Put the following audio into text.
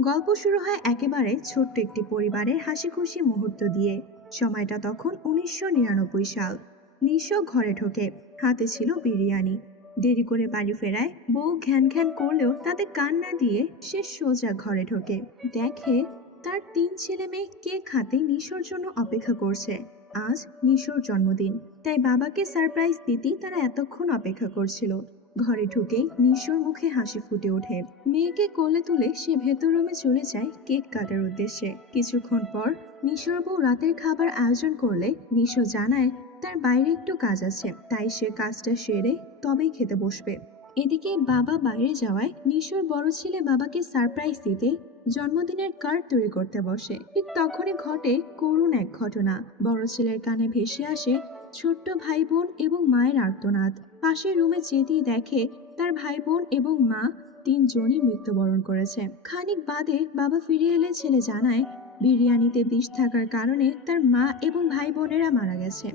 গল্প শুরু হয় একেবারে ছোট্ট একটি পরিবারের হাসি খুশি মুহূর্ত দিয়ে। সময়টা তখন উনিশশো নিরানব্বই সাল। নিশো ঘরে ঢোকে। হাতে ছিল বিরিয়ানি। দেরি করে বাড়ি ফেরায়, বউ ঘ্যান ঘ্যান করলেও তাতে কান না দিয়ে সে সোজা ঘরে ঢোকে। দেখে তার তিন ছেলে মেয়ে কেক হাতে নিশোর জন্য অপেক্ষা করছে। আজ নিশোর জন্মদিন। তাই বাবাকে সারপ্রাইজ দিতেই তারা এতক্ষণ অপেক্ষা করছিল। ঘরে ঢুকেই নিশোর মুখে হাসি ফুটে ওঠে। মেয়েকে কোলে তুলে সে ভেতর রুমে চলে যায় কেক কাটার উদ্দেশ্যে। কিছুক্ষণ পর নিশোর বউ রাতের খাবার আয়োজন করলে নিশো জানায়, তার বাইরে একটু কাজ আছে। তাই সে কাজটা সেরে তবেই খেতে বসবে। এদিকে বাবা বাইরে যাওয়ায় নিশোর বড় ছেলে বাবাকে সারপ্রাইজ দিতে জন্মদিনের কার্ড তৈরি করতে বসে। ঠিক তখনই ঘটে করুণ এক ঘটনা। বড় ছেলের কানে ভেসে আসে ছোট্ট ভাই বোন এবং মায়ের আর্তনাদ। পাশের রুমে যেতেই দেখে তার ভাই বোন এবং মা তিনজনই মৃত্যুবরণ করেছে। খানিক বাদে বাবা ফিরে এলে ছেলে জানায়, বিরিয়ানিতে বিষ থাকার কারণে তার মা এবং ভাই বোনেরা মারা গেছে।